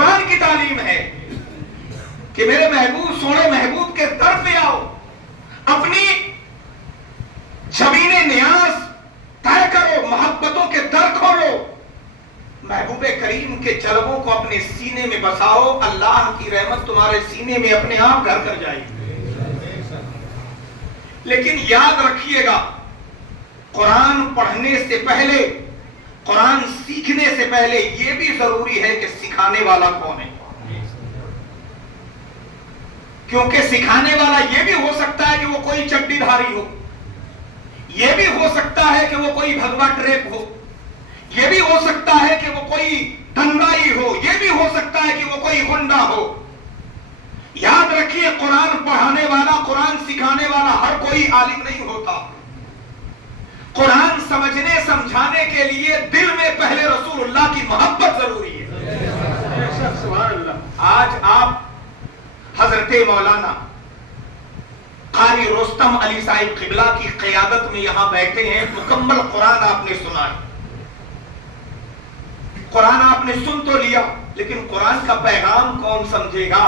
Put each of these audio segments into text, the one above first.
قرآن کی تعلیم ہے کہ میرے محبوب سونے محبوب کے در پہ آؤ, اپنی زمین نیاز طے کرو, محبتوں کے در کھولو, محبوب کریم کے جلووں کو اپنے سینے میں بساؤ, اللہ کی رحمت تمہارے سینے میں اپنے آپ گھر کر جائے گی. لیکن یاد رکھیے گا, قرآن پڑھنے سے پہلے, قرآن سیکھنے سے پہلے یہ بھی ضروری ہے کہ سکھانے والا کون ہے, کیونکہ سکھانے والا یہ بھی ہو سکتا ہے کہ وہ کوئی چڈی دھاری ہو, یہ بھی ہو سکتا ہے کہ وہ کوئی بھگوا ٹریپ ہو, یہ بھی ہو سکتا ہے کہ وہ کوئی دنگائی ہو, یہ بھی ہو سکتا ہے کہ وہ کوئی گنڈا ہو. یاد رکھیے, قرآن پڑھانے والا, قرآن سکھانے والا ہر کوئی عالم نہیں ہوتا. قرآن سمجھنے سمجھانے کے لیے دل میں پہلے رسول اللہ کی محبت ضروری ہے. آج آپ حضرت مولانا قاری رستم علی صاحب قبلہ کی قیادت میں یہاں بیٹھے ہیں, مکمل قرآن آپ نے سنا ہے, قرآن آپ نے سن تو لیا, لیکن قرآن کا پیغام کون سمجھے گا؟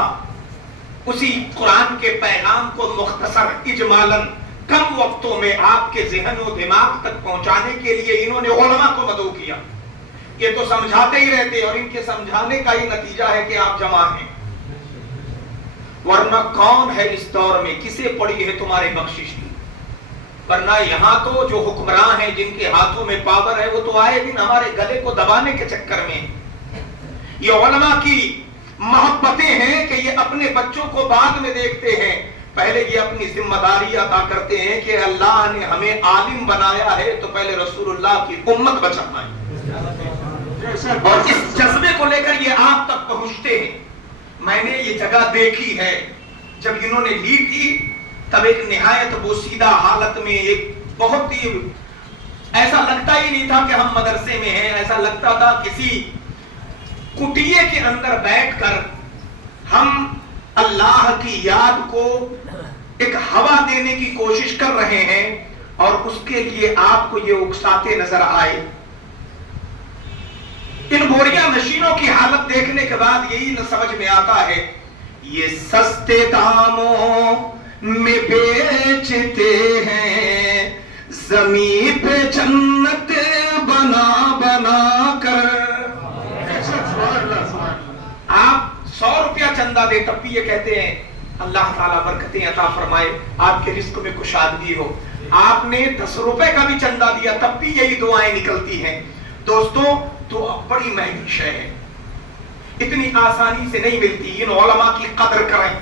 اسی قرآن کے پیغام کو مختصر اجمالاً کم وقتوں میں آپ کے ذہن و دماغ تک پہنچانے کے لیے انہوں نے علماء کو مدعو کیا. یہ تو سمجھاتے ہی رہتے, اور ان کے سمجھانے کا ہی نتیجہ ہے کہ آپ جمع ہیں, ورنہ کون ہے اس دور میں, کسے پڑی ہے تمہارے بخشش کی؟ ورنہ یہاں تو جو حکمراں ہیں, جن کے ہاتھوں میں پاور ہے, وہ تو آئے دن ہمارے گلے کو دبانے کے چکر میں. یہ علماء کی محبتیں ہیں کہ یہ اپنے بچوں کو بعد میں دیکھتے ہیں, پہلے یہ اپنی ذمہ داری ادا کرتے ہیں کہ اللہ نے ہمیں عالم بنایا ہے تو پہلے رسول اللہ کی امت بچانا ہے, اور اس جذبے کو لے کر یہ آپ تک پہنچتے ہیں. میں نے یہ جگہ دیکھی ہے, جب انہوں نے لی تھی تب ایک نہایت بوسیدہ حالت میں, ایک بہت ہی ایسا لگتا ہی نہیں تھا کہ ہم مدرسے میں ہیں, ایسا لگتا تھا کسی کٹیے کے اندر بیٹھ کر ہم اللہ کی یاد کو ایک ہوا دینے کی کوشش کر رہے ہیں, اور اس کے لیے آپ کو یہ اکساتے نظر آئے. ان بوریاں نشینوں کی حالت دیکھنے کے بعد یہی نہ سمجھ میں آتا ہے, یہ سستے داموں میں بیچتے ہیں, زمین پہ جنت بنا بنا کر. آپ 100 روپیہ چندہ دے تب بھی یہ کہتے ہیں اللہ تعالیٰ برکتیں عطا فرمائے, آپ کے رزق میں کشادگی ہو. آپ نے 10 روپے کا بھی چندہ دیا تب بھی یہی دعائیں نکلتی ہیں. دوستوں, تو بڑی مہنگی شے ہے, اتنی آسانی سے نہیں ملتی. ان علماء کی قدر کریں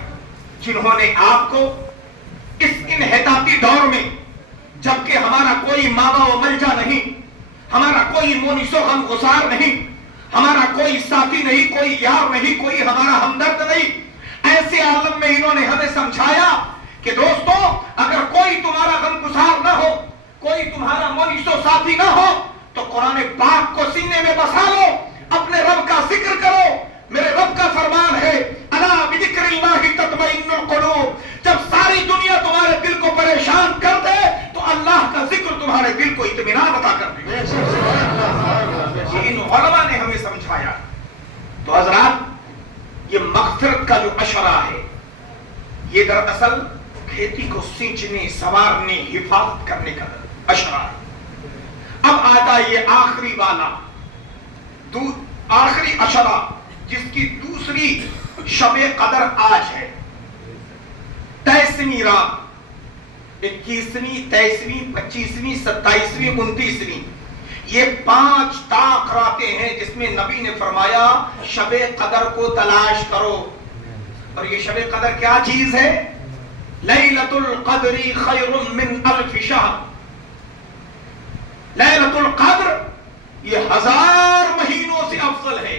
جنہوں نے آپ کو اس انحطاطی دور میں, جبکہ ہمارا کوئی ماوا و ملجا نہیں, ہمارا کوئی مونس و غمگسار نہیں, ہمارا کوئی ساتھی نہیں, کوئی یار نہیں, کوئی ہمارا ہمدرد نہیں, ایسے عالم میں انہوں نے ہمیں سمجھایا کہ دوستو, اگر کوئی تمہارا غمگسار نہ ہو, کوئی تمہارا مونس و ساتھی نہ ہو, تو قرآن پاک کو سینے میں بسا لو, اپنے رب کا ذکر کرو. میرے رب کا فرمان ہے الا بذکر اللہ تطمئن القلوب. جب ساری دنیا تمہارے دل کو پریشان کر دے تو اللہ کا ذکر تمہارے دل کو اطمینان عطا کر دے. ان علماء نے ہمیں سمجھایا. تو حضرات, یہ مغفرت کا جو اشرہ ہے, یہ دراصل کھیتی کو سینچنے, سنوارنے, حفاظت کرنے کا اشرہ ہے. اب آتا یہ آخری والا, آخری اشرہ, جس کی دوسری شب قدر آج ہے. 23ویں رات, 21ویں, 23ویں, 25ویں, 27ویں, 29ویں, یہ 5 طاق راتیں ہیں جس میں نبی نے فرمایا شب قدر کو تلاش کرو. اور یہ شب قدر کیا چیز ہے؟ لیلۃ القدر خیر من 1000 شہر. لیلۃ القدر یہ 1000 مہینوں سے افضل ہے.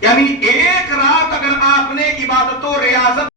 یعنی ایک رات اگر آپ نے عبادت و ریاضت